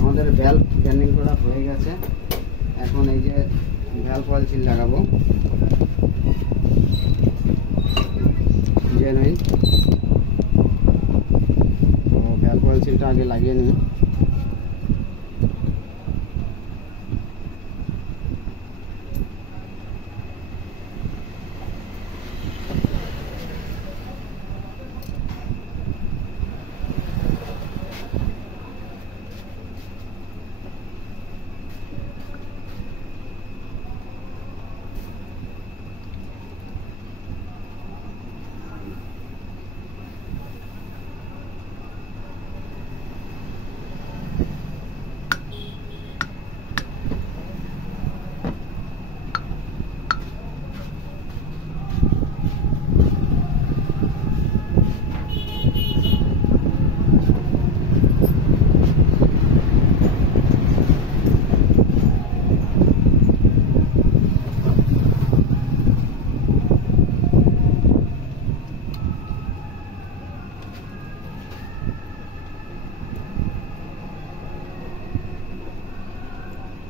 আমাদের valve banding করা হয়ে গেছে। এখন এই যে ভ্যালভ অয়েল সিল লাগাবো, জেনুইন। তো ভ্যালভ অয়েল সিলটা আগে লাগিয়ে নিই।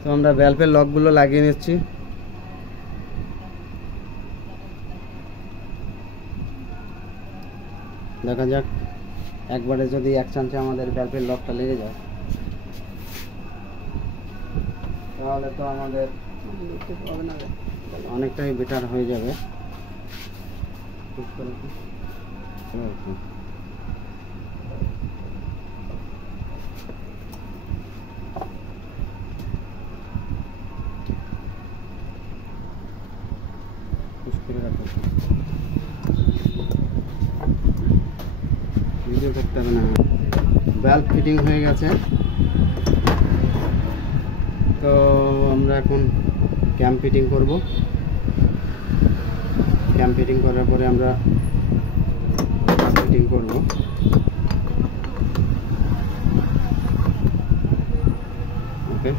তো আমরা ভ্যালভের লকগুলো লাগিয়ে নিচ্ছি। দেখা যাক, একবারে যদি এক চান্সে আমাদের ভ্যালভের লকটা লেগে যায় তাহলে তো আমাদের অনেকটাই বেটার হয়ে যাবে। করতে হবে না, ভ্যালভ ফিটিং হয়ে গেছে। তো আমরা এখন ক্যাম্প ফিটিং করব। ক্যাম্প ফিটিং করার পরে আমরা ফিটিং করব। ওকে,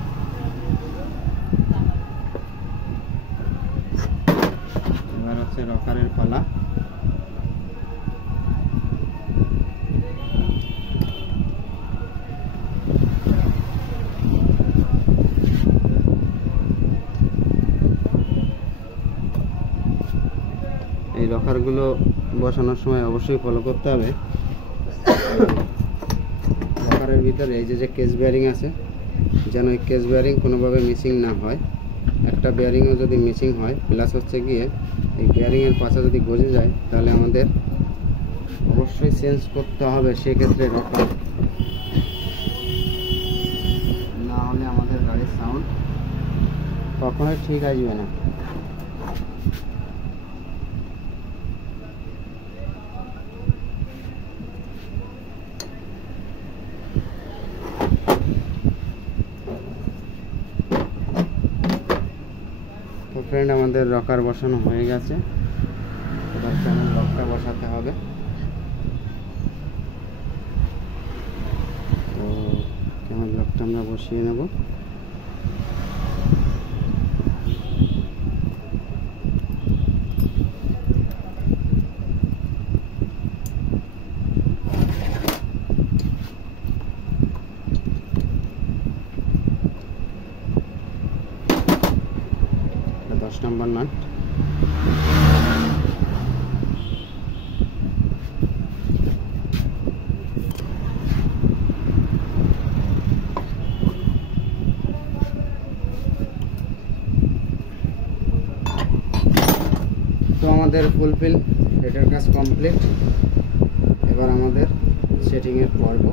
এবার হচ্ছে রকারের পালা। এই রকারগুলো বসানোর সময় অবশ্যই ফলো করতে হবে। রকারের ভিতরে এই যে কেস বেয়ারিং আছে, যেন এই কেস বেয়ারিং কোনোভাবে মিসিং না হয়। একটা বেয়ারিংও যদি মিসিং হয়, প্লাস হচ্ছে গিয়ে এই বেয়ারিংয়ের পাশা যদি গজে যায়, তাহলে আমাদের অবশ্যই চেঞ্জ করতে হবে। সেক্ষেত্রে রকার, না হলে আমাদের গাড়ির সাউন্ড কখনোই ঠিক আসবে না। তো ফ্রেন্ড, আমাদের রকার বসানো হয়ে গেছে। এবার ক্যামেল লকটা বসাতে হবে। তো ক্যামেল লকটা আমরা বসিয়ে নেব। এটা 10 নম্বর নাট। তো আমাদের ফুলফিল এটার কাজ কমপ্লিট। এবার আমাদের সেটিংয়ের পর্ব।